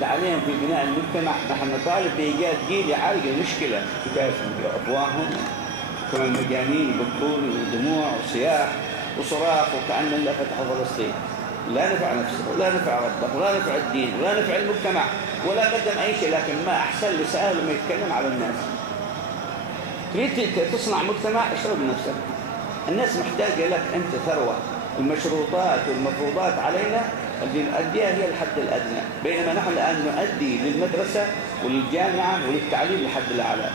نعتمد عليهم في بناء المجتمع، نحن نطالب بإيجاد جيل يعالج المشكلة بأفواههم كمان مجانين يبكون ودموع وصياح وصراخ وكأن الله فتح فلسطين. لا نفع نفسه ولا نفع ربه ولا نفع الدين ولا نفع المجتمع ولا قدم أي شيء، لكن ما أحسن لسائل لما يتكلم على الناس. تريد تصنع مجتمع اشتغل بنفسك. الناس محتاجة لك أنت ثروة. المشروطات والمفروضات علينا اللي نؤديها هي الحد الأدنى، بينما نحن الآن نؤدي للمدرسة وللجامعة وللتعليم الحد الأعلى.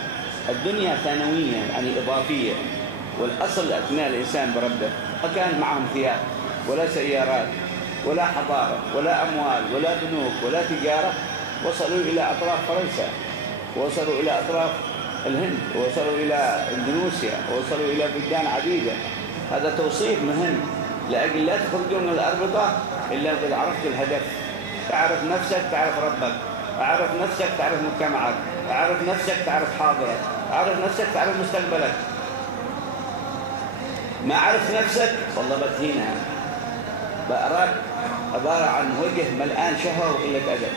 الدنيا ثانوية يعني إضافية، والأصل أثناء الإنسان بربه. ما كان معهم ثياب ولا سيارات ولا حضارة ولا أموال ولا بنوك ولا تجارة، وصلوا إلى أطراف فرنسا، وصلوا إلى أطراف الهند، وصلوا إلى إندونيسيا، وصلوا إلى بلدان عديدة. هذا توصيف مهم لأجل لا تخرجوا من الأربطة إلا إذا عرفت الهدف. تعرف نفسك تعرف ربك، أعرف نفسك تعرف مجتمعك، أعرف نفسك تعرف حاضرك، أعرف نفسك تعرف مستقبلك. ما عرفت نفسك والله بتهينها، بأراك عبارة عن وجه ملآن شهوة وقلة أدب،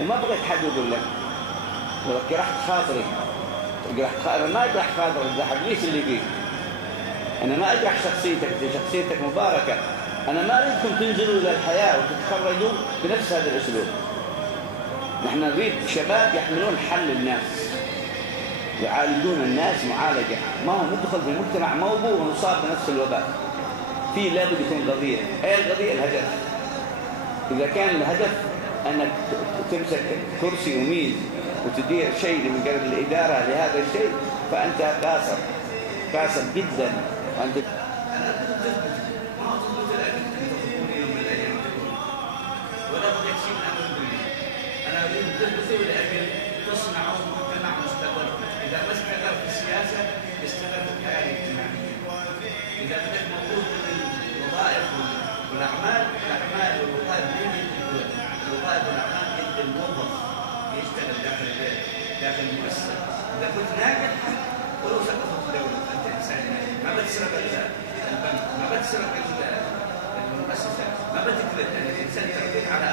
وما بغيت حد يقول لك جرحت خاطري. أنا ما أجرح خاطرك، ده إبليس اللي فيك. أنا ما أجرح شخصيتك، شخصيتك مباركة. أنا ما أريدكم تنزلوا إلى الحياة وتتخرجوا بنفس هذا الأسلوب. نحن نريد شباب يحملون حل الناس، يعالجون الناس معالجة، ما هو ندخل في مجتمع موبوء ونصاب بنفس الوباء. في لابد يكون قضية. أي القضية؟ الهدف. إذا كان الهدف أنك تمسك كرسي وميز وتدير شيء من قبل الإدارة لهذا الشيء، فأنت قاصر جدا. وأنت ولا بغيت شيء من أمر الدنيا. أنا أريد تثبتوا لأجل تصنعوا مجتمع مستقر. إذا ما استقر في السياسة يستقر في الحياة الاجتماعية. إذا بدك موجود من الوظائف والأعمال، الأعمال والوظائف من يد الوظائف والأعمال يد الموظف يشتغل داخل البيت داخل المؤسسة. إذا كنت ناجح ولو سقطت الدولة أنت إنسان ناجح. ما بتسرق البنك، ما بتسرق المؤسسة، ما بتكذب. يعني الإنسان تربيك على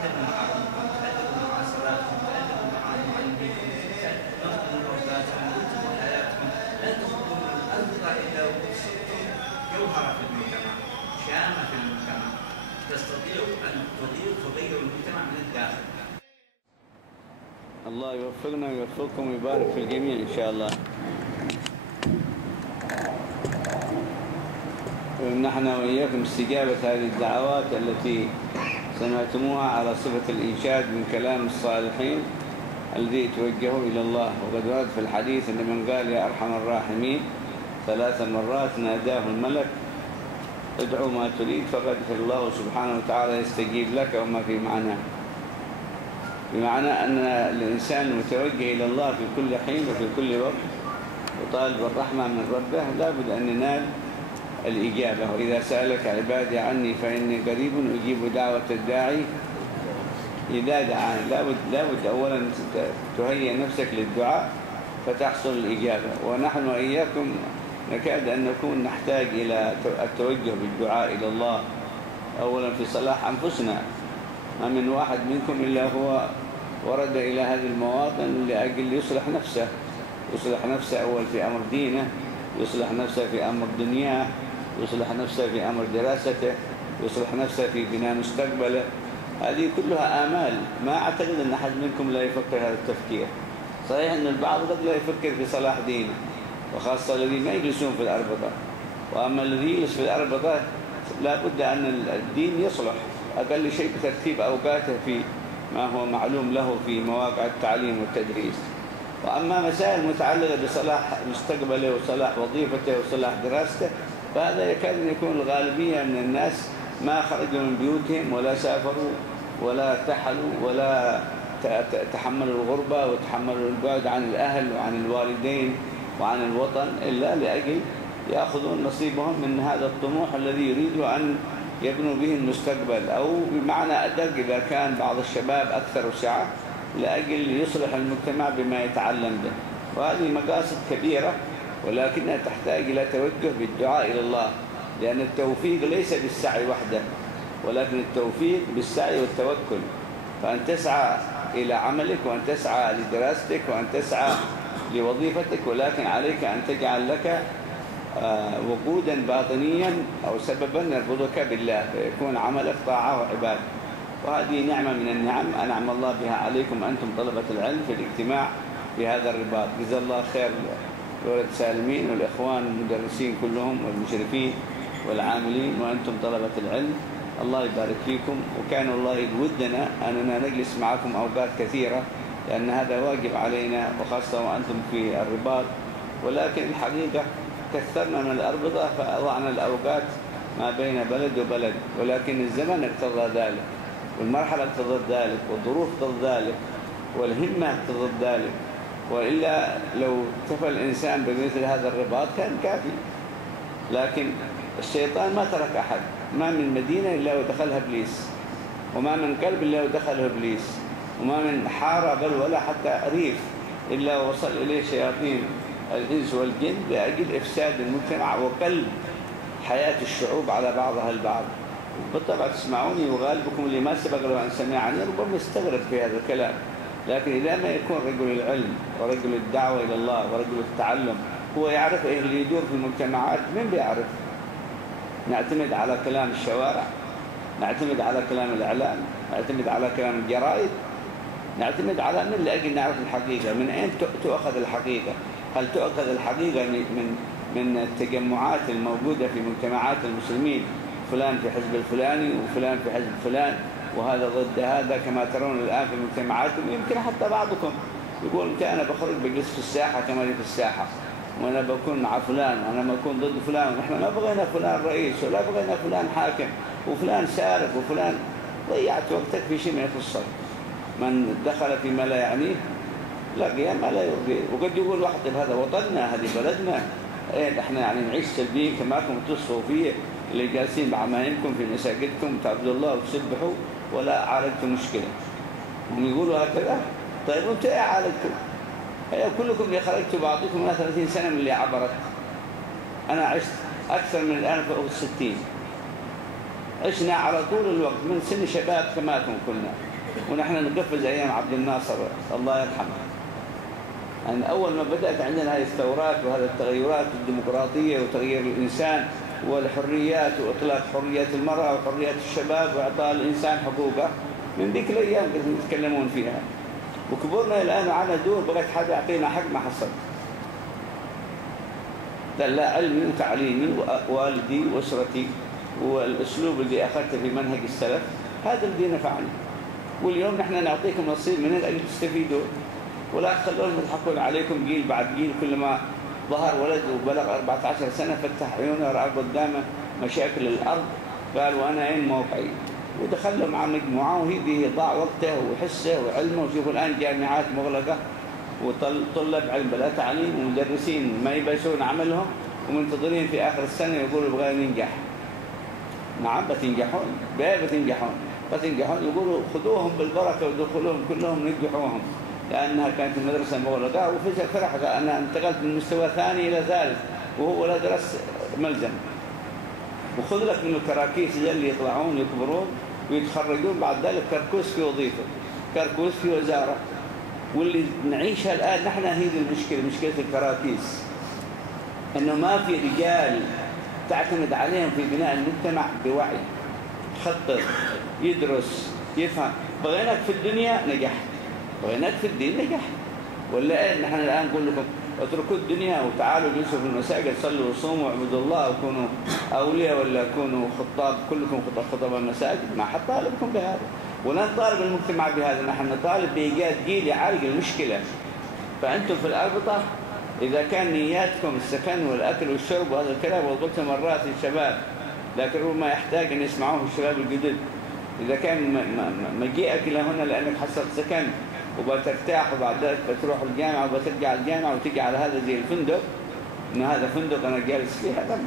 تأدبوا مع ربكم، تأدبوا مع صلاتكم، تأدبوا مع معلميكم، تنظموا رواتبكم، تنظموا حياتكم. لا تخرجوا من الأرض إلا وصرتم جوهرة في المجتمع، شامة في المجتمع، تستطيعوا أن تغيروا المجتمع من الداخل. الله يوفقنا ويوفقكم ويبارك في الجميع إن شاء الله. ونحن وإياكم استجابة هذه الدعوات التي سمعتموها على صفة الإنشاد من كلام الصالحين الذي توجهوا إلى الله. وقد ورد في الحديث أن من قال يا أرحم الراحمين 3 مرات ناداه الملك ادعو ما تريد فقد الله سبحانه وتعالى يستجيب لك. وما في معناه، بمعنى أن الإنسان متوجه إلى الله في كل حين وفي كل وقت وطالب الرحمة من ربه، لابد أن ننال الإجابة. وإذا سألك عبادي عني فإني قريب أجيب دعوة الداعي إذا دعاني. لابد أولا تهيئ نفسك للدعاء فتحصل الإجابة. ونحن وإياكم نكاد أن نكون نحتاج إلى التوجه بالدعاء إلى الله أولا في صلاح أنفسنا. ما من واحد منكم إلا هو ورد إلى هذه المواطن لأجل يصلح نفسه أول في أمر دينه، يصلح نفسه في أمر دنياه، يصلح نفسه في أمر دراسته، يصلح نفسه في بناء مستقبله. هذه كلها آمال. ما أعتقد أن أحد منكم لا يفكر هذا التفكير. صحيح أن البعض قد لا يفكر في صلاح دينه، وخاصة الذين ما يجلسون في الأربطة. وأما الذي يجلس في الأربطة لا بد أن الدين يصلح أقل شيء بترتيب أوقاته في ما هو معلوم له في مواقع التعليم والتدريس. وأما مسائل متعلقة بصلاح مستقبله وصلاح وظيفته وصلاح دراسته فهذا يكاد أن يكون الغالبية من الناس ما خرجوا من بيوتهم ولا سافروا ولا ارتحلوا ولا تحملوا الغربة وتحملوا البعد عن الأهل وعن الوالدين وعن الوطن إلا لأجل يأخذون نصيبهم من هذا الطموح الذي يريدوا أن يبنوا به المستقبل. أو بمعنى أدق إذا كان بعض الشباب أكثر سعة لأجل يصلح المجتمع بما يتعلم به. وهذه مقاصد كبيرة ولكنها تحتاج إلى توجه بالدعاء إلى الله، لأن التوفيق ليس بالسعي وحده ولكن التوفيق بالسعي والتوكل. فأن تسعى إلى عملك، وأن تسعى لدراستك، وأن تسعى لوظيفتك، ولكن عليك أن تجعل لك وقودا باطنيا أو سببا يربطك بالله، فيكون عملك طاعة وعبادة. وهذه نعمة من النعم أنعم الله بها عليكم أنتم طلبة العلم في الاجتماع في هذا الرباط. جزا الله خير دولة سالمين والإخوان المدرسين كلهم والمشرفين والعاملين وأنتم طلبة العلم، الله يبارك فيكم. وكان الله ودنا أننا نجلس معكم أوقات كثيرة، لأن هذا واجب علينا وخاصة وأنتم في الرباط. ولكن الحقيقة كثرنا من الأربطة فأضعنا الأوقات ما بين بلد وبلد، ولكن الزمن اقتضى ذلك، والمرحلة اقتضت ذلك، والظروف اقتضت ذلك، والهمة اقتضت ذلك. وإلا لو اكتفى الإنسان بمثل هذا الرباط كان كافي. لكن الشيطان ما ترك أحد، ما من مدينة إلا ودخلها إبليس، وما من قلب إلا ودخله إبليس، وما من حارة بل ولا حتى ريف إلا وصل إليه شياطين الإنس والجن لأجل إفساد المجتمع وقلب حياة الشعوب على بعضها البعض. بالطبع تسمعوني وغالبكم اللي ما سبق له أن سمعني ربما يستغرب في هذا الكلام، لكن إذا ما يكون رجل العلم ورجل الدعوة إلى الله ورجل التعلم هو يعرف إيه اللي يدور في المجتمعات، من بيعرف؟ نعتمد على كلام الشوارع، نعتمد على كلام الإعلام، نعتمد على كلام الجرائد، نعتمد على من لأجل نعرف الحقيقة. من أين تؤخذ الحقيقة؟ هل تؤخذ الحقيقة من التجمعات الموجودة في مجتمعات المسلمين، فلان في حزب الفلاني وفلان في حزب فلان وهذا ضد هذا كما ترون الآن في مجتمعاتكم؟ يمكن حتى بعضكم يقول أنا بخرج بجلس في الساحة كما لي في الساحة، وأنا بكون مع فلان، وأنا بكون ضد فلان، ونحن ما بغينا فلان رئيس ولا بغينا فلان حاكم وفلان سارق وفلان. ضيعت وقتك في شيء ما يخصك. من دخل فيما لا يعنيه لقي ما لا يرضيه. وقد يقول واحد هذا وطننا، هذه بلدنا، ايه احنا يعني نعيش سلبيين كما كنتم الصوفية اللي جالسين بعمايمكم في مساجدكم تعبدوا الله وتسبحوا ولا عالجتوا مشكلة. هم يقولوا هكذا. طيب انت ايه عالجتوا؟ هي كلكم اللي خرجتوا بعضكم من 30 سنة من اللي عبرت. أنا عشت أكثر من الآن فوق 60. عشنا على طول الوقت من سن شباب كماكم كنا، ونحن نقفز أيام عبد الناصر الله يرحمه. يعني أول ما بدأت عندنا هذه الثورات وهذه التغيرات الديمقراطية وتغيير الإنسان والحريات وإطلاق حريات المرأة وحريات الشباب وإعطاء الإنسان حقوقه، من ذيك الأيام يتكلمون فيها. وكبرنا الآن وعلى دور بغيت حد يعطينا حق ما حصل. لا علمي وتعليمي ووالدي وأسرتي والأسلوب اللي أخذته في منهج السلف هذا الذي نفعني. واليوم نحن نعطيكم نصيب من أجل تستفيدوا، ولا تخلون يضحكون عليكم جيل بعد جيل. كل ما ظهر ولد وبلغ 14 سنة فتح عيونه ورأى قدامه مشاكل الأرض قال وأنا أين موقعي، ودخل مع مجموعة وهي ضاع وقته وحسه وعلمه. وشوفوا الآن جامعات مغلقة وطلب علم بلا تعليم ومدرسين ما يبيسون عملهم ومنتظرين في آخر السنة يقولوا بغير ننجح. نعم بتنجحون، بتنجحون يقولوا خذوهم بالبركة ودخلوهم كلهم نجحوهم، لأنها كانت المدرسة مغلقة. وفرح أنا انتقلت من مستوى ثاني إلى ثالث وهو لا درس ملزم. وخذ لك من الكراكيس اللي يطلعون يكبرون ويتخرجون بعد ذلك كركوس في وظيفة، كركوس في وزارة. واللي نعيشها الآن نحن هي المشكلة، مشكلة الكراكيس، أنه ما في رجال تعتمد عليهم في بناء المجتمع بوعي، يخطط، يدرس، يفهم. بغيناك في الدنيا نجحت، بغيناك في الدين نجحت. ولا إيه؟ نحن الآن نقول لكم اتركوا الدنيا وتعالوا جلسوا في المساجد صلوا وصوموا واعبدوا الله وكونوا أولياء ولا كونوا خطاب، كلكم خطاب المساجد. ما حد طالبكم بهذا، ولا نطالب المجتمع بهذا. نحن نطالب بإيجاد جيل يعالج المشكلة. فأنتم في الأربطة إذا كان نياتكم السكن والأكل والشرب وهذا الكلام وضبطت مرات الشباب، لكن ربما يحتاج أن يسمعوه الشباب الجدد. إذا كان مجيئك إلى هنا لأنك حصلت سكن وبترتاح وبعد ذلك بتروح الجامعة وبترجع الجامعة وتجي على هذا زي الفندق، إن هذا فندق أنا جالس فيه، هذا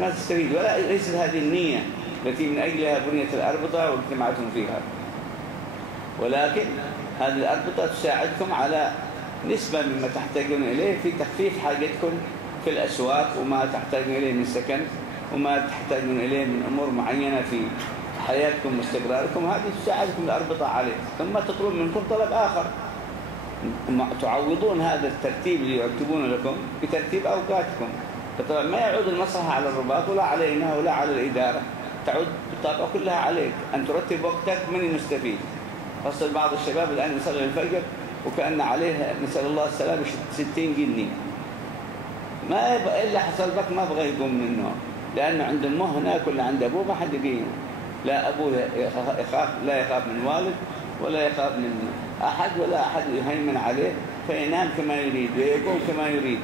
ما تستفيد. ولا ليست هذه النية التي من أجلها بنيت الأربطة واجتمعتم فيها. ولكن هذه الأربطة تساعدكم على نسبة مما تحتاجون إليه في تخفيف حاجتكم في الأسواق وما تحتاجون إليه من سكن وما تحتاجون إليه من أمور معينة في حياتكم واستقراركم، هذه تساعدكم الأربطة عليه. ثم تطلب منكم طلب آخر، تعوضون هذا الترتيب اللي يكتبون لكم بترتيب أوقاتكم. فطبعا ما يعود المصلحة على الرباط ولا علينا ولا على الإدارة، تعود بالطاقة كلها عليك أن ترتب وقتك. من المستفيد؟ خاصة بعض الشباب الآن يصلي الفجر وكأن عليه نسأل الله السلامة 60 جنيه، ما يبقى إلا حصل بك ما بغى يقوم من النوم، لأنه عند أمه هناك ولا عند أبوه ما حد يقيم. لا أبوه يخاف، لا يخاف من والد ولا يخاف من أحد، ولا أحد يهيمن عليه، فينام كما يريد ويقوم كما يريد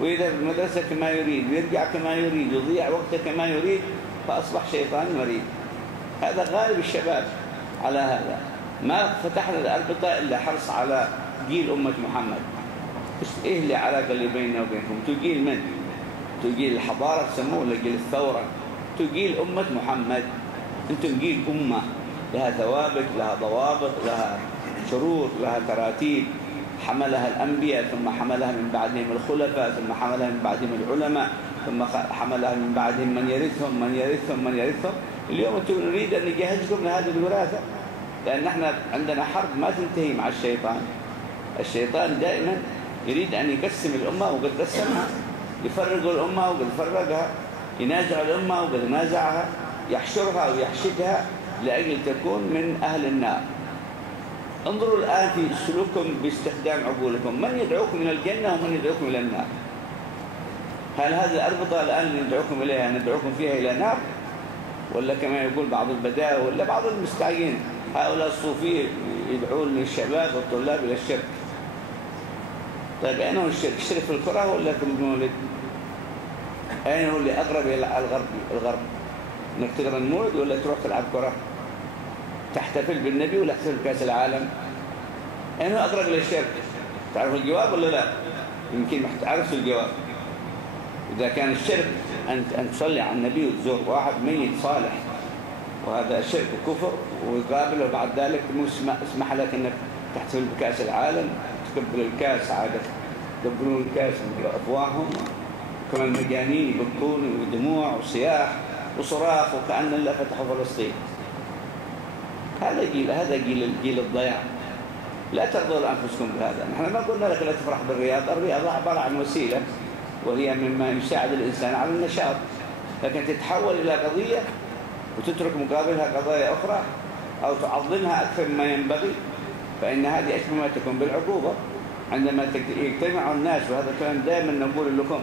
ويذهب المدرسة كما يريد ويرجع كما يريد ويضيع وقته كما يريد، فأصبح شيطان مريض. هذا غالب الشباب على هذا. ما فتحنا الأربطة إلا حرص على جيل أمة محمد. إيه اللي علاقة اللي بيننا وبينكم؟ تجيل من؟ تجيل الحضارة تسموه، ولا جيل الثورة؟ تجيل أمة محمد. أنتم جيل أمة لها ثوابت، لها ضوابط، لها شروط، لها تراتيب، حملها الأنبياء، ثم حملها من بعدهم الخلفاء، ثم حملها من بعدهم العلماء، ثم حملها من بعدهم من يرثهم من يرثهم من يرثهم. اليوم أنتم نريد أن نجهزكم لهذه الوراثة، لأن احنا عندنا حرب ما تنتهي مع الشيطان. الشيطان دائما يريد أن يقسم الأمة وقد قسمها، يفرق الأمة وقد فرقها، ينازع الأمة وقد نازعها، يحشرها ويحشدها لأجل تكون من أهل النار. انظروا الآن في سلوككم باستخدام عقولكم، من يدعوكم إلى الجنة ومن يدعوكم إلى النار؟ هل هذه الأربطة الآن اللي ندعوكم إليها ندعوكم فيها إلى نار، ولا كما يقول بعض البداوة ولا بعض المستعين هؤلاء الصوفية يدعون الشباب والطلاب إلى الشرك؟ طيب أين هو الشرك؟ الشرك في الكرة ولا في المولد؟ أين هو اللي أقرب إلى الغرب؟ إنك تقرأ المولد ولا تروح تلعب كرة؟ تحتفل بالنبي ولا تحتفل بكأس العالم؟ أين هو أقرب إلى الشرك؟ تعرف الجواب ولا لا؟ يمكن ما تعرفش الجواب. إذا كان الشرك أن تصلي على النبي وتزور واحد ميت صالح، وهذا شرك وكفر، ويقابله بعد ذلك اسمح لك أنك تحتفل بكأس العالم، تقبل الكأس عادة، يقبلون الكأس من أفواههم، كما المجانين يبكون ودموع وصياح وصراخ وكأن الله فتح فلسطين. هذا جيل الضياع. لا ترضوا لأنفسكم بهذا. نحن ما قلنا لك لا تفرح بالرياضة، الرياضة عبارة عن وسيلة وهي مما يساعد الإنسان على النشاط، لكن تتحول إلى قضية وتترك مقابلها قضايا أخرى أو تعظمها أكثر مما ينبغي، فإن هذه أشبه ما تكون بالعقوبة. عندما يجتمع الناس، وهذا الكلام دائما نقول لكم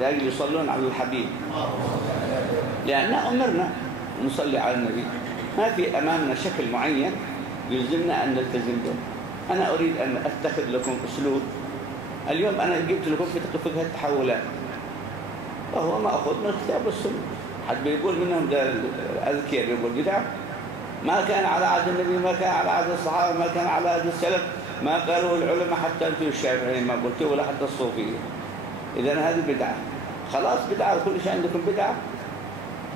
لأجل يصلون على الحبيب، لأن أمرنا نصلي على النبي، ما في أمامنا شكل معين يلزمنا أن نلتزم به. أنا أريد أن أتخذ لكم أسلوب. اليوم أنا جبت لكم في فقه التحولات، وهو ما أخذ من الكتاب والسنة. حد بيقول منهم ده الأذكياء بيقول بدعة، ما كان على عهد النبي، ما كان على عهد الصحابة، ما كان على عهد السلف، ما قالوا العلماء حتى أنتم الشافعيين ما قلتوا ولا حتى الصوفية. إذا هذه بدعة، خلاص بدعة، وكل شيء عندكم بدعة،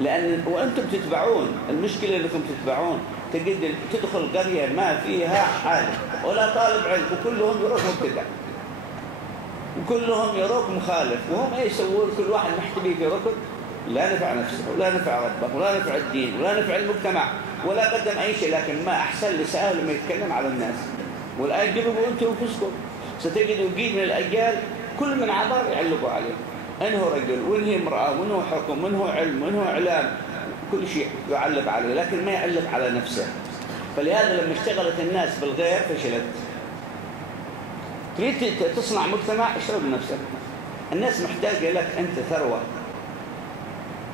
لأن وأنتم تتبعون. المشكلة أنكم تتبعون. تجد تدخل قرية ما فيها عالم ولا طالب علم، وكلهم يروح مبتدع، وكلهم يروح مخالف، وهم ايش يسوون؟ كل واحد محتمي في ركن، لا نفع نفسه ولا نفع ربه ولا نفع الدين ولا نفع المجتمع ولا قدم أي شيء. لكن ما أحسن لسائل لما يتكلم على الناس. والآن جربوا أنتم أنفسكم، ستجدوا جيل من الأجيال كل من عبر يعلقوا عليه، إنه رجل وإنه امرأة وإنه حكم وإنه علم وإنه إعلام، كل شيء يعلق عليه، لكن ما يعلق على نفسه. فلهذا لما اشتغلت الناس بالغير فشلت. تريد تصنع مجتمع، اشتغل بنفسك. الناس محتاجة لك أنت ثروة،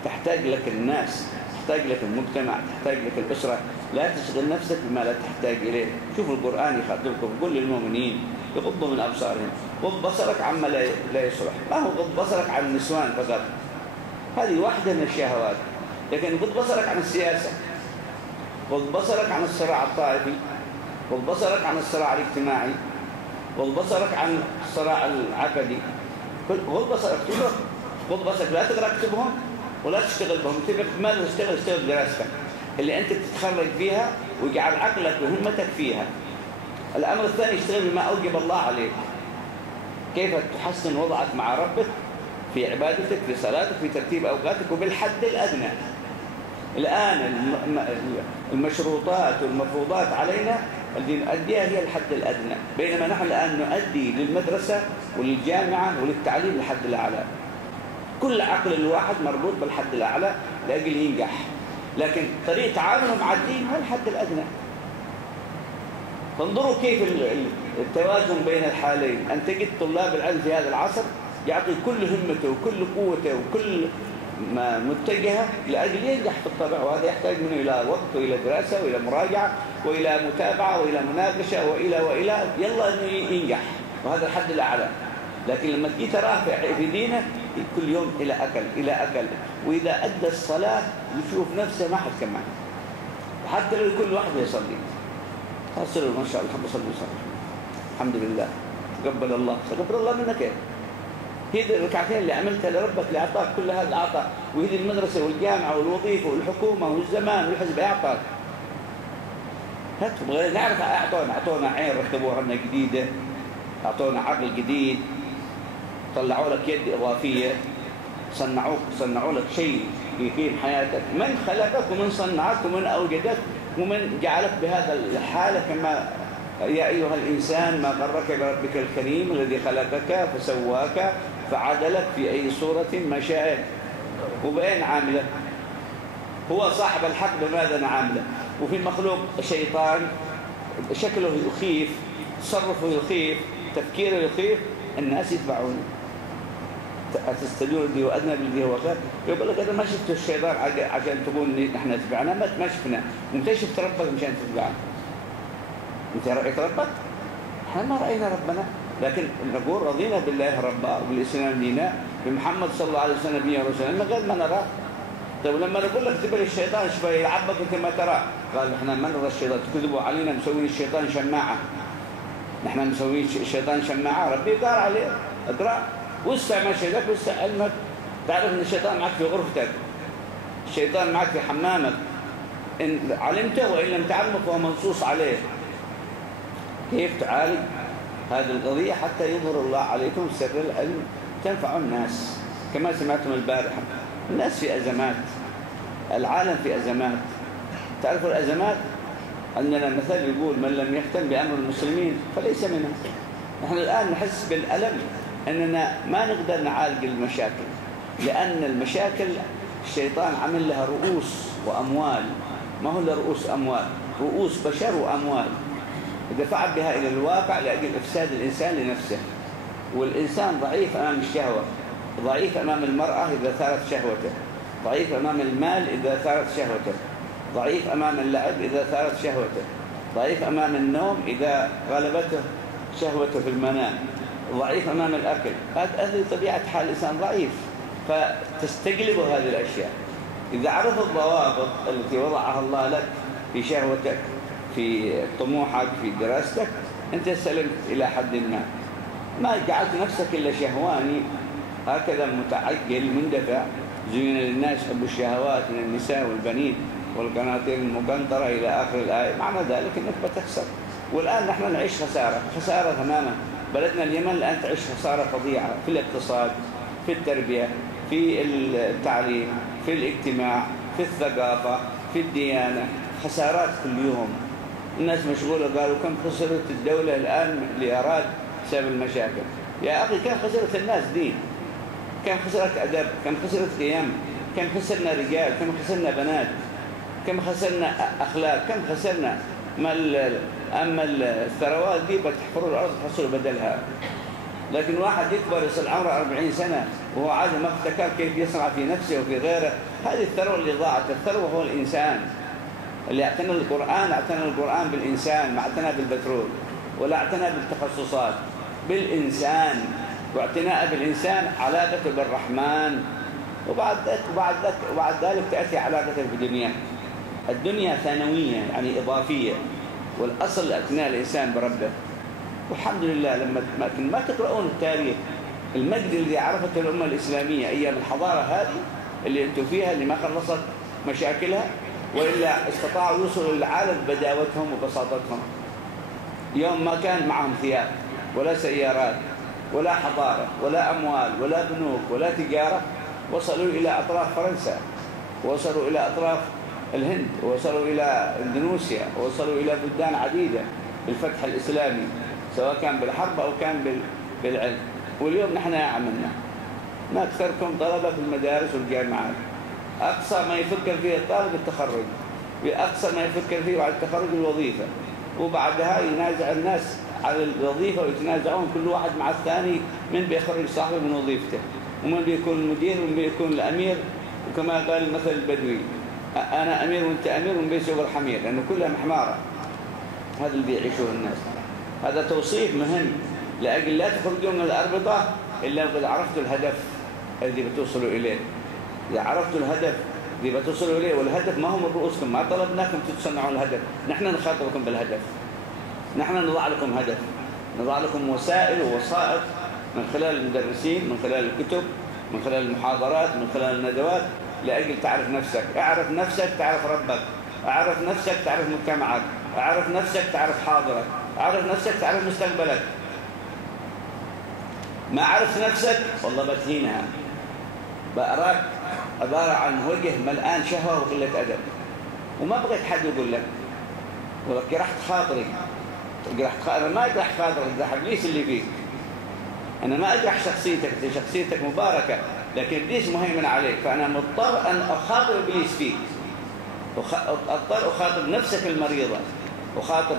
تحتاج لك الناس، تحتاج لك المجتمع، تحتاج لك الأسرة. لا تشغل نفسك بما لا تحتاج إليه. شوفوا القرآن يخاطبكم، يقول للمؤمنين يغضوا من أبصارهم، غض بصرك عما لا يصلح. ما هو غض بصرك عن النسوان فقط، هذه واحدة من الشهوات، لكن غض بصرك عن السياسة، غض بصرك عن الصراع الطائفي، غض بصرك عن الصراع الاجتماعي، غض بصرك عن الصراع العقدي. غض بصرك، غض بصرك، لا تقرأ كتبهم ولا تشتغل بهم. تبقى ماذا تشتغل دراستك اللي أنت تتخرج فيها، ويجعل عقلك وهمتك فيها. الأمر الثاني، اشتغل بما أوجب الله عليك. كيف تحسن وضعك مع ربك في عبادتك، في صلاتك، في ترتيب أوقاتك، وبالحد الأدنى الآن المشروطات والمفروضات علينا التي نؤديها هي الحد الأدنى، بينما نحن الآن نؤدي للمدرسة وللجامعة وللتعليم الحد الأعلى. كل عقل الواحد مربوط بالحد الأعلى لأجل ينجح، لكن طريقة تعامله مع الدين هو الحد الأدنى. فانظروا كيف التوازن بين الحالين، أن تجد طلاب العلم في هذا العصر يعطي كل همته وكل قوته وكل ما متجهة لأجل ينجح في الطبع، وهذا يحتاج منه إلى وقت وإلى دراسة وإلى مراجعة وإلى متابعة وإلى مناقشة وإلى يلا أنه ينجح، وهذا الحد الأعلى. لكن لما تجي تراه في دينه كل يوم إلى أكل، وإذا أدى الصلاة يشوف نفسه ما حد كمان، وحتى لو كل واحد يصلي تصل ما شاء الله الحمد لله الحمد لله تقبل الله منك. إيه هذه الركعتين اللي عملتها لربك اللي أعطاك كل هذا العطاء، وهذه المدرسة والجامعة والوظيفة والحكومة والزمان والحزب أعطاك. هاتوا نعرف أعطونا عين ركبوها لنا جديدة، أعطونا عقل جديد، طلعوا لك يد إضافية، صنعوا لك شيء يقيم حياتك. من خلقك ومن صنعك ومن أوجدك ومن جعلك بهذا الحالة؟ كما يا أيها الإنسان ما غرك بربك الكريم الذي خلقك فسواك فعدلك في أي صورة ما شاء. وبأين عامله؟ هو صاحب الحق بماذا نعامله؟ وفي المخلوق شيطان شكله يخيف، تصرفه يخيف، تفكيره يخيف، الناس يتبعونه. تستدور الذي هو أدنى بالذي هو خير. يقول لك أنا ما شفت الشيطان عشان تقول نحن اتبعنا، ما شفنا. أنت شفت ربك مشان تتبعنا؟ أنت رأيت ربك؟ احنا ما رأينا ربنا، لكن نقول رضينا بالله ربا وبالإسلام دينا، بمحمد صلى الله عليه وسلم نبيا ورسولا من غير ما نراه. طيب لما نقول لك تبع الشيطان شوي يلعبك انت ما تراه، قال احنا ما نرى الشيطان، تكذبوا علينا مسوين الشيطان شماعة. نحن مسوين الشيطان شماعة، ربي قال عليه اقرأ وسع ما شيء لك، وسع علمك، تعرف ان الشيطان معك في غرفتك، الشيطان معك في حمامك، إن علمته وإن لم تعلمه فهو منصوص عليه. كيف تعالج هذه القضية حتى يظهر الله عليكم سر العلم تنفع الناس؟ كما سمعتم البارحة الناس في أزمات، العالم في أزمات. تعرفوا الأزمات عندنا مثل يقول من لم يهتم بأمر المسلمين فليس منهم. نحن الآن نحس بالألم أننا ما نقدر نعالج المشاكل، لأن المشاكل الشيطان عمل لها رؤوس وأموال، ما هو إلا رؤوس أموال، رؤوس بشر وأموال، دفع بها إلى الواقع لأجل إفساد الإنسان لنفسه. والإنسان ضعيف أمام الشهوة، ضعيف أمام المرأة إذا ثارت شهوته، ضعيف أمام المال إذا ثارت شهوته، ضعيف أمام اللعب إذا ثارت شهوته، ضعيف أمام النوم إذا غلبته شهوته في المنام، ضعيف أمام الأكل. هذه طبيعة حال الإنسان ضعيف، فتستجلب هذه الأشياء. إذا عرفت الضوابط التي وضعها الله لك في شهوتك، في طموحك، في دراستك، أنت سلمت إلى حد ما جعلت نفسك إلا شهواني هكذا متعجل مندفع. زين للناس حب الشهوات من النساء والبنين والقناطير المقنطرة إلى آخر الآية، معنى ذلك أنك بتخسر. والآن نحن نعيش خسارة تماما. بلدنا اليمن الآن تعيش خسارة فظيعة في الاقتصاد، في التربية، في التعليم، في الاجتماع، في الثقافة، في الديانة، خسارات كل يوم. الناس مشغولة، قالوا كم خسرت الدولة الآن مليارات بسبب المشاكل. يا أخي كم خسرت الناس دين، كم خسرت أدب، كم خسرت قيم، كم خسرنا رجال، كم خسرنا بنات، كم خسرنا أخلاق، كم خسرنا. أما الثروات دي بتحفروا الأرض تحصلوا بدلها. لكن واحد يكبر يصل عمره 40 سنة وهو عاد ما افتكر كيف يصنع في نفسه وفي غيره. هذه الثروة اللي ضاعت. الثروة هو الإنسان. اللي اعتنى القرآن بالإنسان، ما اعتنى بالبترول ولا اعتنى بالتخصصات، بالإنسان. واعتناء بالإنسان علاقته بالرحمن، وبعد ذلك تأتي علاقته بالدنيا. الدنيا ثانوية يعني إضافية، والأصل اعتناء الإنسان بربه. والحمد لله لما ما تقرؤون التاريخ، المجد الذي عرفته الأمة الإسلامية أيام الحضارة هذه اللي أنتم فيها، اللي ما خلصت مشاكلها، وإلا استطاعوا يوصلوا للعالم بداوتهم وبساطتهم. يوم ما كان معهم ثياب ولا سيارات ولا حضارة ولا أموال ولا بنوك ولا تجارة، وصلوا إلى أطراف فرنسا، وصلوا إلى أطراف الهند، ووصلوا إلى إندونيسيا، ووصلوا إلى بلدان عديدة بالفتح الإسلامي، سواء كان بالحرب أو كان بالعلم. واليوم نحن عملنا ما أكثركم طلبة في المدارس والجامعات، أقصى ما يفكر فيه الطالب التخرج، بأقصى ما يفكر فيه بعد التخرج الوظيفة، وبعدها ينازع الناس على الوظيفة ويتنازعون كل واحد مع الثاني من بيخرج صاحبه من وظيفته، ومن بيكون المدير ومن بيكون الأمير. وكما قال المثل البدوي: أنا أمير وأنت أمير، ومن بيسوق الحمير، لأنه كلها محمارة. هذا اللي بيعيشوه الناس. هذا توصيف مهم لأجل لا تخرجوا من الأربطة إلا وقد عرفتوا الهدف الذي بتوصلوا إليه. إذا عرفتوا الهدف الذي بتوصلوا إليه، والهدف ما هو من رؤوسكم، ما طلبناكم تتصنعوا الهدف، نحن نخاطبكم بالهدف، نحن نضع لكم هدف، نضع لكم وسائل ووسائط من خلال المدرسين، من خلال الكتب، من خلال المحاضرات، من خلال الندوات، لأجل تعرف نفسك. اعرف نفسك تعرف ربك، اعرف نفسك تعرف مجتمعك، اعرف نفسك تعرف حاضرك، اعرف نفسك تعرف مستقبلك. ما عرفت نفسك والله بتهينها، بأراك عبارة عن وجه ملآن شهوة وقلة أدب، وما بغيت حد يقول لك، ولك جرحت خاطري، أنا ما أجرح خاطرك، ده إبليس اللي فيك. أنا ما أجرح شخصيتك، شخصيتك مباركة، لكن إبليس مهيمن عليك، فأنا مضطر أن أخاطب إبليس فيك، أضطر أخاطب نفسك المريضة، أخاطب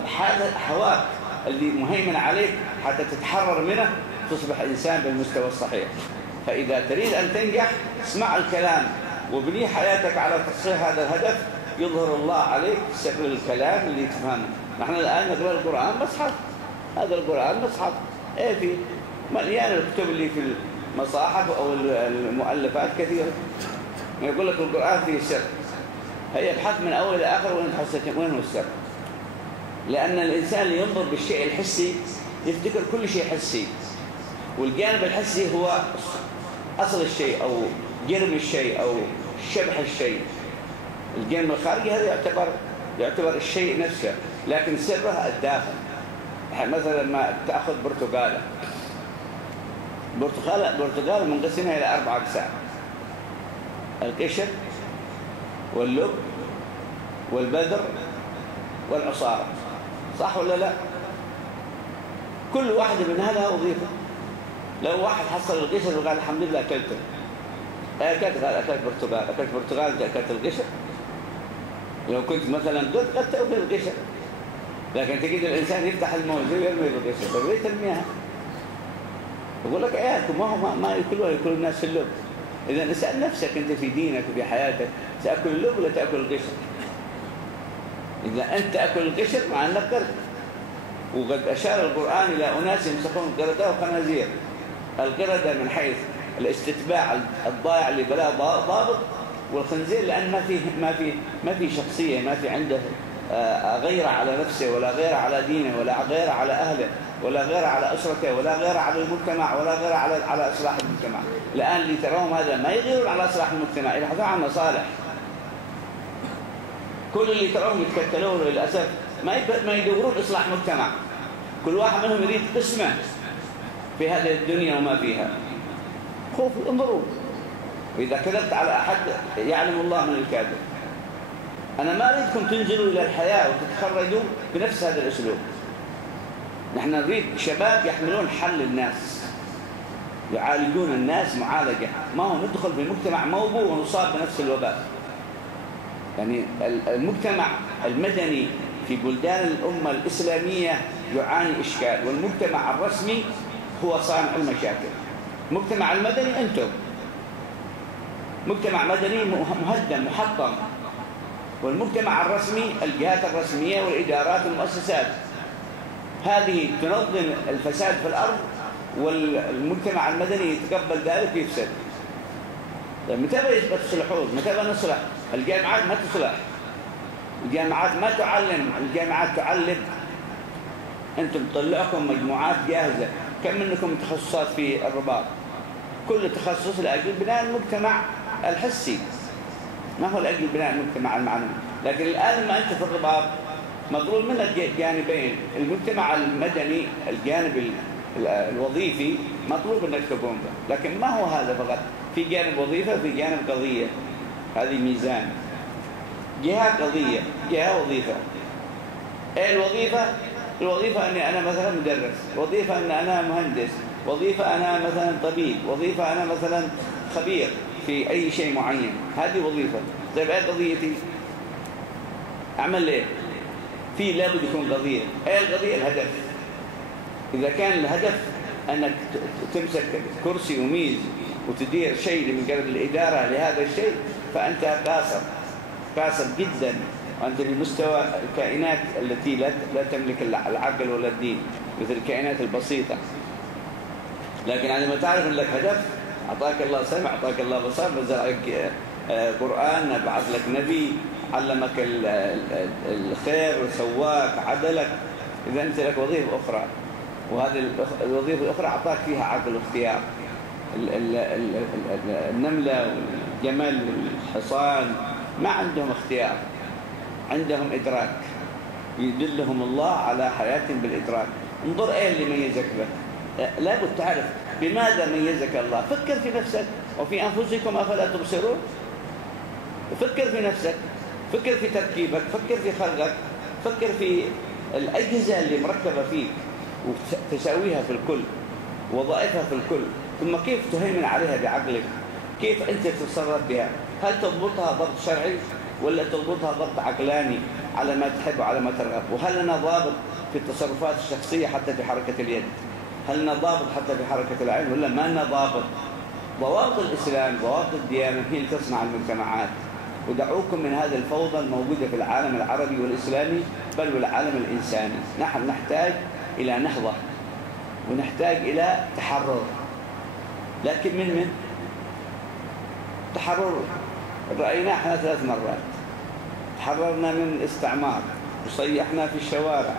حواك اللي مهيمن عليك حتى تتحرر منه، تصبح إنسان بالمستوى الصحيح. فإذا تريد أن تنجح اسمع الكلام وابني حياتك على تحصيل هذا الهدف، يظهر الله عليك سر الكلام اللي تفهمه. نحن الآن نقرأ القرآن مصحف، هذا القرآن مصحف فيه مليان الكتب اللي في المصاحف أو المؤلفات كثيرة، يقول لك القرآن فيه سر، هي ابحث من أول إلى آخر وين تحسك وين هو السر. لأن الإنسان اللي ينظر بالشيء الحسي يفتكر كل شيء حسي، والجانب الحسي هو أصل الشيء أو جرم الشيء أو شبح الشيء. الجانب الخارجي هذا يعتبر الشيء نفسه، لكن سره الداخل. مثلا ما تأخذ برتقالة منقسمة إلى 4 أقسام: القشر واللب والبذر والعصارة، صح ولا لا؟ كل واحدة منها لها وظيفة. لو واحد حصل القشر وقال الحمد لله أكلته، أكلت برتقال أكلت القشر. لو كنت مثلا قد تأكل القشر، لكن تجد الإنسان يفتح الموز ويرمي القشر، طيب ليه ترميها؟ يقول لك عيالكم ما يأكلوها، يأكل الناس في اللب. إذا اسأل نفسك أنت في دينك وفي حياتك، سأكل اللب ولا تأكل القشر؟ إذا أنت تأكل القشر مع أنك قرد. وقد أشار القرآن إلى أناس يمسكون قردة وخنازير. القردة من حيث الاستتباع الضائع اللي بلا ضابط، والخنزير لأن ما في شخصية، ما في عنده غيرة على نفسه، ولا غيرة على دينه، ولا غيرة على أهله، ولا غيرة على أسرته، ولا غيرة على المجتمع، ولا غيرة على إصلاح المجتمع. الآن اللي تراهم هذا ما يغيرون على إصلاح المجتمع، يبحثون عن مصالح. كل اللي تراهم يتكتلون للأسف ما يدورون إصلاح مجتمع، كل واحد منهم يريد قسمه في هذه الدنيا وما فيها. خوف، انظروا، وإذا كذبت على أحد يعلم الله من الكاذب. أنا ما أريدكم تنزلوا إلى الحياة وتتخرجوا بنفس هذا الأسلوب. نحن نريد شباب يحملون حل الناس، يعالجون الناس معالجة، ما هو ندخل في مجتمع موبو ونصاب بنفس الوباء. يعني المجتمع المدني في بلدان الأمة الإسلامية يعاني إشكال، والمجتمع الرسمي هو صانع المشاكل. المجتمع المدني أنتم مجتمع مدني مهدم محطم، والمجتمع الرسمي الجهات الرسمية والإدارات والمؤسسات، هذه تنظم الفساد في الأرض، والمجتمع المدني يتقبل ذلك ويفسد. متى تصلحون؟ متى نصلح؟ الجامعات ما تصلح، الجامعات ما تعلم، الجامعات تعلم. أنتم طلعكم مجموعات جاهزة، كم منكم تخصصات في الرباط؟ كل تخصص لأجل بناء المجتمع الحسي، ما هو لأجل بناء المجتمع المعنوي. لكن الآن ما أنت في الرباط مطلوب منك جانبين: المجتمع المدني الجانب الوظيفي مطلوب أنك تقوم به، لكن ما هو هذا فقط، في جانب وظيفة وفي جانب قضية، هذه ميزان. جهة قضية، جهة وظيفة. إيه الوظيفة؟ الوظيفة أني أنا مثلا مدرس، وظيفة أن أنا مهندس، وظيفة أنا مثلا طبيب، وظيفة أنا مثلا خبير في أي شيء معين. هذه وظيفة. طيب إيه قضيتي؟ أعمل إيه؟ في لابد يكون قضية. إيه القضية؟ الهدف. إذا كان الهدف أنك تمسك كرسي وميز وتدير شيء من قبل الإدارة لهذا الشيء، فأنت قاصر جدا، وأنت بمستوى الكائنات التي لا تملك العقل ولا الدين، مثل الكائنات البسيطة. لكن عندما تعرف أن لك هدف، أعطاك الله سمع، أعطاك الله بصر، نزل عليك قرآن، بعث لك نبي، علمك الخير، سواك، عدلك، إذا أنت لك وظيفة أخرى، وهذه الوظيفة الأخرى أعطاك فيها عقل واختيار. النملة والجمل والحصان ما عندهم اختيار، عندهم إدراك، يدلهم الله على حياتهم بالإدراك. انظر إيه اللي ميزك به. لابد تعرف بماذا ميزك الله. فكر في نفسك، وفي أنفسكم أفلا تبصرون. فكر في نفسك، فكر في تركيبك، فكر في خلقك، فكر في الأجهزة اللي مركبة فيك وتساويها في الكل، وظائفها في الكل، ثم كيف تهيمن عليها بعقلك، كيف أنت تتصرف بها. هل تضبطها ضبط شرعي ولا تضبطها ضبط عقلاني على ما تحب وعلى ما ترغب؟ وهل لنا ضابط في التصرفات الشخصية حتى في حركة اليد؟ هل لنا ضابط حتى في حركة العين ولا ما لنا ضابط؟ ضوابط الإسلام، ضوابط الديانة هي اللي تصنع المجتمعات. ودعوكم من هذه الفوضى الموجودة في العالم العربي والإسلامي، بل والعالم الإنساني. نحن نحتاج إلى نهضة، ونحتاج إلى تحرر. لكن من تحرر رأيناه احنا 3 مرات. تحررنا من استعمار، وصيحنا في الشوارع،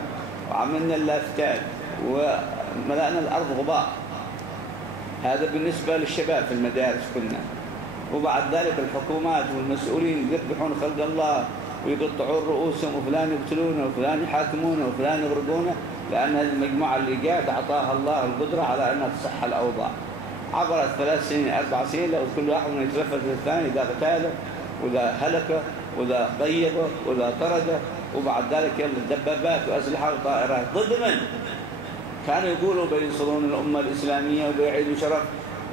وعملنا اللافتات، وملأنا الأرض غباء. هذا بالنسبة للشباب في المدارس كنا. وبعد ذلك الحكومات والمسؤولين يذبحون خلق الله ويقطعون رؤوسهم، وفلان يقتلونه، وفلان يحاكمونه، وفلان يغرقونه، لأن هذه المجموعة اللي جاءت أعطاها الله القدرة على أن تصح الأوضاع. عبرت 3 سنين 4 سنين، لو كل واحد من يتلفت للثاني، إذا اغتاله وإذا هلكه وإذا ضيقه وإذا طرده، وبعد ذلك يلا الدبابات وأسلحة وطائرات. ضد من؟ كانوا يقولوا بينصرون الأمة الإسلامية وبيعيدوا شرف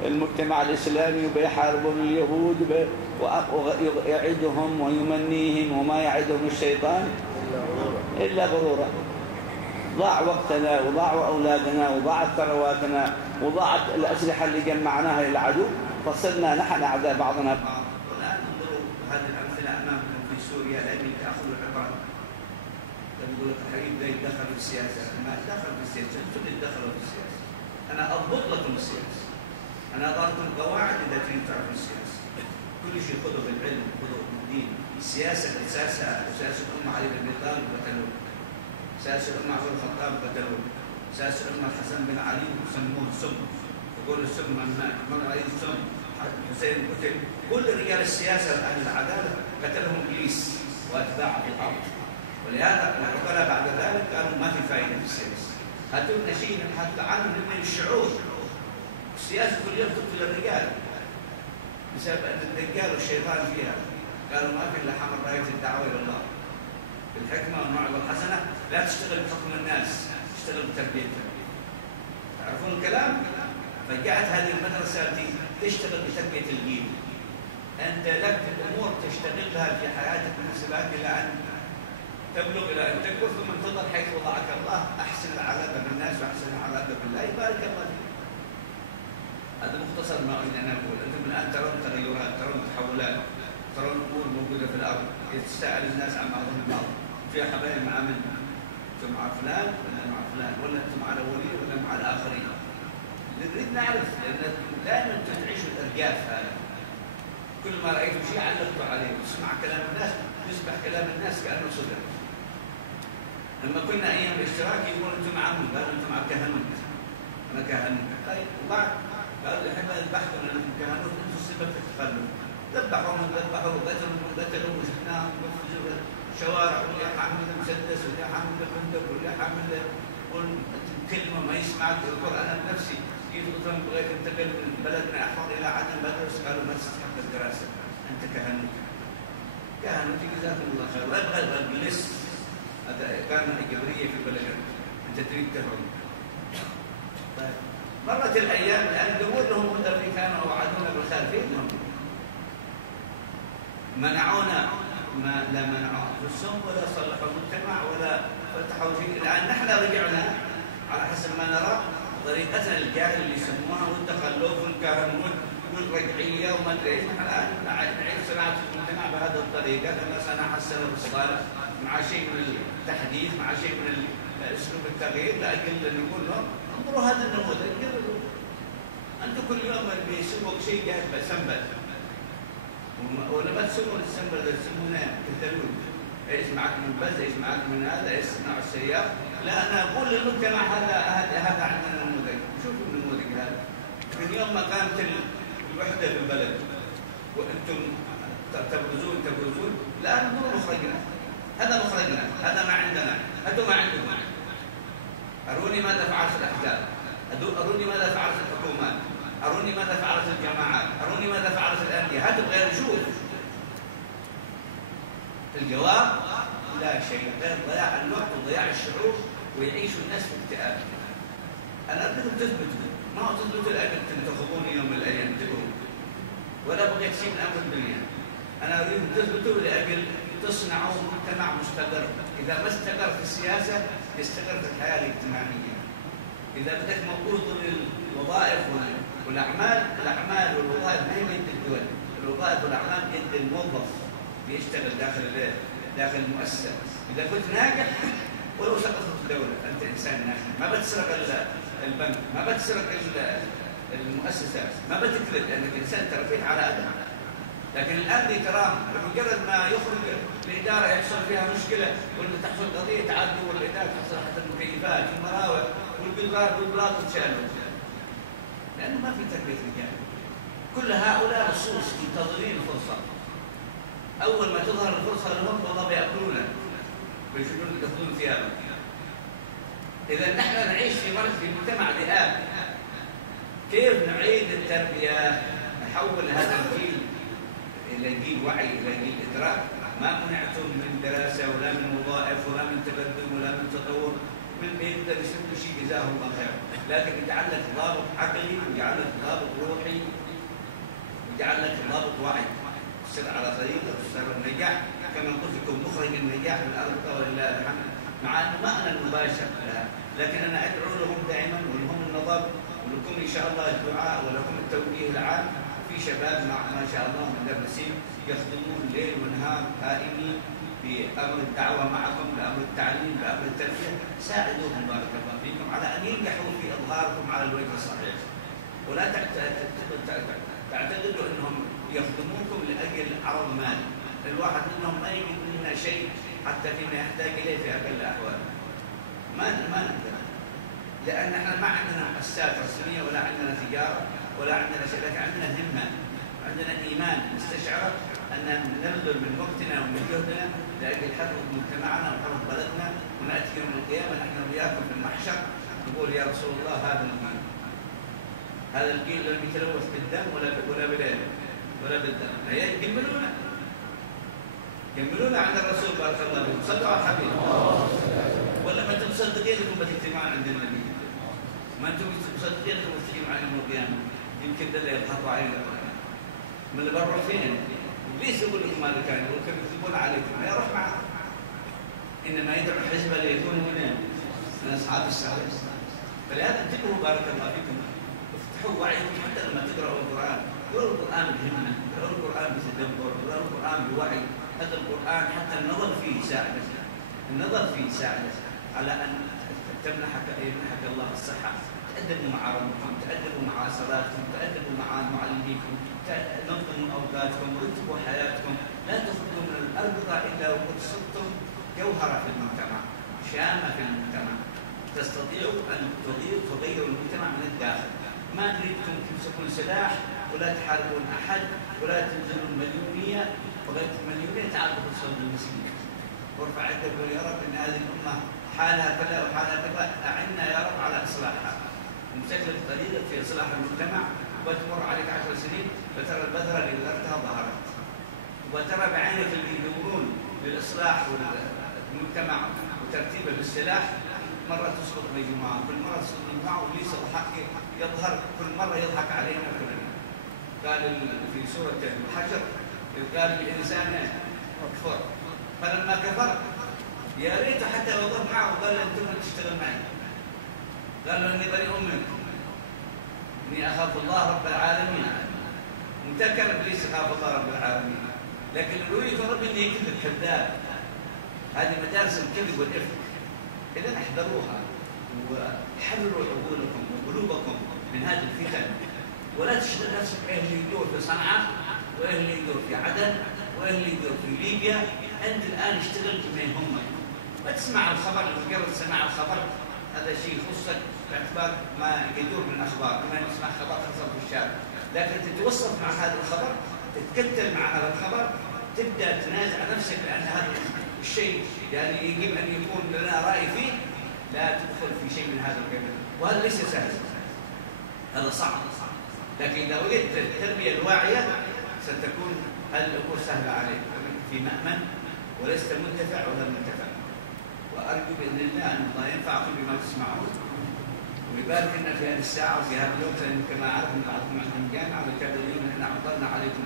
المجتمع الإسلامي وبيحاربون اليهود ويعدهم ويمنيهم، وما يعدهم الشيطان إلا غرورا. ضاع وقتنا، وضاع أولادنا، وضاعت ثرواتنا، وضاعت الأسلحة اللي جمعناها للعدو، فصرنا نحن أعداء بعضنا بعض. والآن انظروا هذه الأمثلة أمامكم في سوريا، لأن تأخذوا العبرة. يقول لك الحبيب ده يتدخل في السياسة. ما دخل في السياسة، أنتم اللي تدخلوا في السياسة. أنا أضبط لكم السياسة، أنا أضعتكم قواعد إذا تريدوا تعرفوا السياسة. كل شيء خذوا بالعلم، خذوا بالدين. السياسة أساسها أساس الأمة علي بن أبي طالب قتلوه، أساس الأمة عمر بن الخطاب قتلوه، أساس الأمة الحسن بن علي سموه سم، يقولوا السم من علي السم، حسين قتل. كل رجال السياسة أهل العدالة قتلهم إبليس وأتباعه في الأرض. ولهذا العقلاء بعد ذلك قالوا ما في فائدة في السياسة، هاتوا لنا شيء حتى عنه من الشعور. السياسة كل يوم تقتل الرجال بسبب أن الدجال والشيطان فيها. قالوا ما في إلا حمل راية الدعوة إلى الله بالحكمة والموعظة الحسنة، لا تشتغل بحكم الناس، تشتغل بتربيتهم. تعرفون الكلام؟ فجاءت هذه المدرسة التي تشتغل بتربية الجيل. أنت لك أمور تشتغلها في حياتك من سباق إلى أن تبلغ إلى أن تكبر، ثم تنتظر حيث وضعك الله. أحسن العلاقة بالناس وأحسن العلاقة بالله، يبارك الله فيك. هذا مختصر ما أريد أن أقول. أنتم الآن ترون تغيرات، ترون تحولات، ترون أمور موجودة في الأرض، يتساءل الناس عن بعضهم البعض. في حبايب مع من؟ أنتم مع فلان ولا مع فلان، ولا أنتم مع الأولين ولا مع الآخرين؟ نريد نعرف، لأن دائما أنتم تعيشوا الأرجاف هذا. كل ما رأيتم شيء علقتوا عليه، تسمع كلام الناس، يصبح كلام الناس كأنه صدق. لما كنا أيام الاشتراك يقولون أنتم مع من؟ قالوا أنتم مع الكهنوت. أنا كهنوت. طيب وبعد قالوا الحين ذبحتم لأنكم كهنوت، أنتم السبب في التخلف. ذبحوا من ذبحوا وقتلوا من قتلوا وزحناهم وفجوا الشوارع، واللي حامل مسدس واللي حامل خندق واللي حامل كلمة ما يسمعك. يذكر أنا بنفسي كيف قلت بغيت انتقل من بلدنا أحمر إلى عدن بدرس، قالوا ما تستحق الدراسة، أنت كهنوت. كانوا جزاكم الله خير. وابغى البلس هذا كان جبريه في البلد، انت تريد تهرب. طيب مرت الايام الان دور لهم اللي كانوا وعدونا بالخير فيهم منعونا، ما لا منعوا انفسهم ولا صلحوا المجتمع ولا فتحوا شيء. الان نحن رجعنا على حسب ما نرى طريقتنا الجاهل اللي يسموها والتخلف والكهنوت والرجعيه وما ادري ايش. نحن الان نعيد صناعه المجتمع بهذه الطريقه، لان سنحسن بالصالح مع شيء من التحديث، مع شيء من اسلوب التغيير، لاجل ان نقول لهم انظروا هذا النموذج، جربوا انتم كل يوم بيسووا شيء جاهز بسنبل، ولا ما تسمون السنبل ده تسمونه كتالوج، ايش معك من بز، ايش معك من هذا، ايش صناع السيارة. لا انا اقول للمجتمع هذا عندنا نموذج، شوفوا النموذج هذا. من يوم ما قامت الوحده في البلد وانتم تبرزون، لا نقول مخرجنا، هذا مخرجنا، هذا ما عندنا، انتم ما عندكم. اروني ماذا فعلت الاحزاب، اروني ماذا فعلت الحكومات، اروني ماذا فعلت الجماعات، اروني ماذا فعلت الانديه، هاتوا غير نشوف. الجواب لا شيء غير ضياع الوقت وضياع الشعور، ويعيش الناس في اكتئاب. انا اريدكم تثبتوا، ما هو تثبتوا لاجل تنتخبوني يوم من الايام، انتبهوا، ولا بغيت شيء من امر الدنيا. انا اريدكم تثبتوا لاجل تصنعوا مجتمع مستقر. اذا ما استقر في السياسه يستقر في الحياه الاجتماعيه. اذا بدك موجود الوظائف الاعمال والوظائف ما هي يد الدول، الوظائف والاعمال يد الموظف بيشتغل داخل المؤسسه. اذا كنت ناجح ولو سقطت الدوله انت انسان ناجح، ما بتسرق البنك، ما بتسرق المؤسسات، ما بتكذب لانك انسان ترفيت على ادم. لكن الان تراه بمجرد ما يخرج الاداره يحصل فيها مشكله ولا تحصل قضيه تعدي والاداره تحصل حتى المكيفات والمراوح والبلاط تشالوا، لانه ما في تربيه رجال. كل هؤلاء لصوص منتظرين الفرصه، اول ما تظهر الفرصه لهم والله بياكلونك بياخذون ثيابك. اذا نحن نعيش في مجتمع ذئاب. كيف نعيد التربيه، نحول هذا الجيل الى جيل وعي، الى جيل ادراك؟ ما منعتم من دراسه ولا من وظائف ولا من تقدم ولا من تطور، من بيقدر يسوي شيء جزاه الله خير، لكن يجعل لك ضابط عقلي ويجعل لك ضابط روحي ويجعل لك ضابط وعي، تصير على طريقه تصير النجاح كما قلت لكم، مخرج النجاح من الارض ولله الحمد، مع انه ما انا المباشر لها، لكن انا ادعو لهم دائما ولهم النظر ولكم ان شاء الله الدعاء ولكم التوجيه العام. في شباب ما شاء الله مدرسين يخدمون ليل ونهار قائمين بامر الدعوه معكم، بامر التعليم، بامر التربيه، ساعدوهم بارك الله فيكم على ان ينجحوا في اظهاركم على الوجه الصحيح، ولا تعتقدوا انهم يخدمونكم لاجل عرض مال. الواحد منهم ما يجد منا شيء حتى فيما يحتاج اليه في اقل الاحوال. ما نقدر، لان احنا ما عندنا مؤسسات رسميه ولا عندنا تجاره ولا عندنا شيء، لكن عندنا همه، عندنا ايمان مستشعر ان نبذل من وقتنا ومن جهدنا لاجل حفظ مجتمعنا وحفظ بلدنا، وناتي يوم القيامه نحن وياكم في المحشر نقول يا رسول الله هذا الجيل لم يتلوث بالدم ولا بالدم، يكملون عند الرسول بارك الله فيكم، صلوا على الحبيب. ولا ما انتم مصدقين انكم بتجتمعون عند النبي؟ ما انتم مصدقين انكم بتجتمعون يوم القيامه؟ يمكن ده اللي يضحكوا علينا من اللي بروح فين؟ ليش يقول لكم ماذا كان يقول لكم يكذبون عليكم؟ ما يروح معه، انما يدعو الحزب ليكونوا من اصحاب السعير. فلهذا انتبهوا بارك الله فيكم، افتحوا وعيكم حتى لما تقرأوا القرآن، اقرأوا القرآن بهمة، اقرأوا القرآن بتدبر، اقرأوا القرآن بوعي. هذا القرآن حتى النظر فيه يساعدك، على أن يمنحك الله الصحة. تأدبوا مع ربكم، تأدبوا مع صلاتكم، تأدبوا مع معلميكم، نظموا أوقاتكم، رتبوا حياتكم، لا تخرجوا من الأرض إلا وقد صرتم جوهرة في المجتمع، شامة في المجتمع، تستطيعوا أن تغيروا المجتمع من الداخل. ما نريدكم تمسكون سلاح ولا تحاربون أحد ولا تنزلون مليونية، وغير مليونية تعالوا بالصوت المسلمين. وارفع يدك وقول يا رب إن هذه الأمة حالها كذا وحالها كذا، أعنا يا رب على إصلاحها. ومسك لك طريقة في إصلاح المجتمع، وتمر عليك 10 سنين فترى البذرة اللي ذرتها ظهرت. وترى بعينك اللي يدورون للإصلاح والمجتمع وترتيبه بالسلاح، مرة تسقط مجموعة، كل مرة تسقط مجموعة، وليس الحق يظهر كل مرة يضحك علينا كلنا. قال في سورة الحشر قال الإنسان كفر، فلما كفر يا ريت حتى لو ضل معه وقال أنتم تشتغل معي، قال له إني بريء منكم إني أخاف الله رب العالمين. انتكر إبليس يخاف الله رب العالمين، لكن الرؤية رب إني كذب كذاب. هذه مدارس الكذب والإفك، إذا احذروها وحرروا عقولكم وقلوبكم من هذه الفتن، ولا تشغل نفسك إيه اللي يدور في صنعاء وإيه اللي يدور في عدن وإيه اللي يدور في ليبيا. أنت الآن اشتغل بما يهمك، ما تسمع الخبر، مجرد سماع الخبر هذا شيء يخصك باعتبار ما يدور من الأخبار، كما نسمع خبر حصل في الشارع، لكن تتوصف مع هذا الخبر، تتكتل مع هذا الخبر، تبدأ تنازع نفسك لأن هذا الشيء يعني يجب أن يكون لنا رأي فيه، لا تدخل في شيء من هذا القبيل، وهذا ليس سهل، هذا صعب. لكن إذا وجدت التربية الواعية ستكون هذه الأمور سهلة عليك، في مأمن ولست منتفع ولا منتفع. وأرجو بإذن الله أن الله ينفعكم بما تسمعون ويبارك لنا في هذه الساعة وفي هذا اليوم، لأن كما عرف أن بعضكم عندكم جامعة وكذا اليوم نحن عطلنا عليكم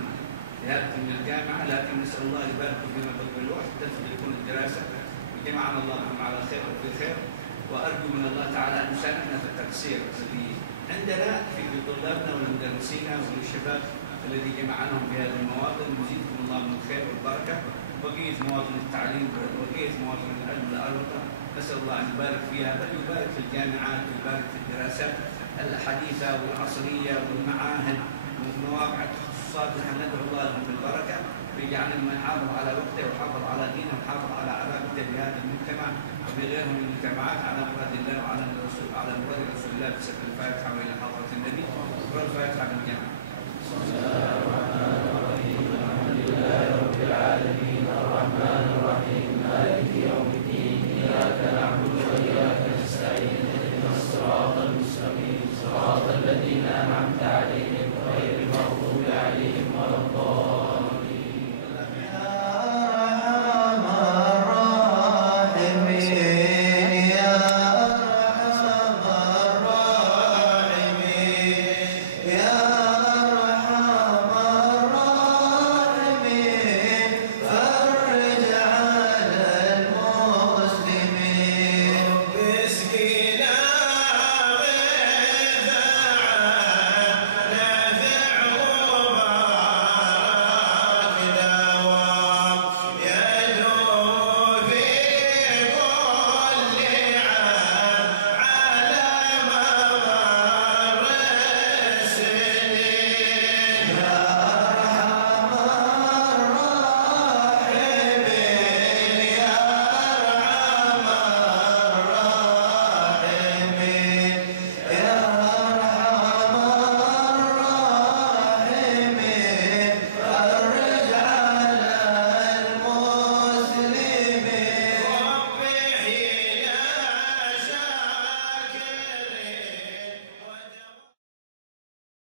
ذهابكم من الجامعة، لكن نسأل الله يبارك فيما بقي الوقت تدخلون الدراسة وجمعنا الله بكم على خير وفي خير. وأرجو من الله تعالى أن يساعدنا في التقصير الذي عندنا في طلابنا والمدرسين والشباب الذي جمعناهم في هذه المواطن. يزيدكم الله من الخير والبركة، بقية مواطن التعليم وبقية مواطن العلم والأرض، نسأل الله أن يبارك فيها، بل يبارك في الجامعات ويبارك في الدراسات الحديثة والعصرية والمعاهد ومواقع التخصصات. نحن ندعو الله لهم بالبركة ويجعلنا من يحافظ على وقته ويحافظ على دينه ويحافظ على علاقته بهذا المجتمع وبغيره من المجتمعات على مراد الله وعلى الرسول على مراد رسول الله. بسبب الفاتحة وإلى حضرة النبي والفاتحة بالجامعة. الحمد لله رب العالمين الرحمن الرحيم مالك يوم الدين إياك نعبد وإياك نستعين اهدنا الصراط المستقيم صراط الذين أنعمت عليهم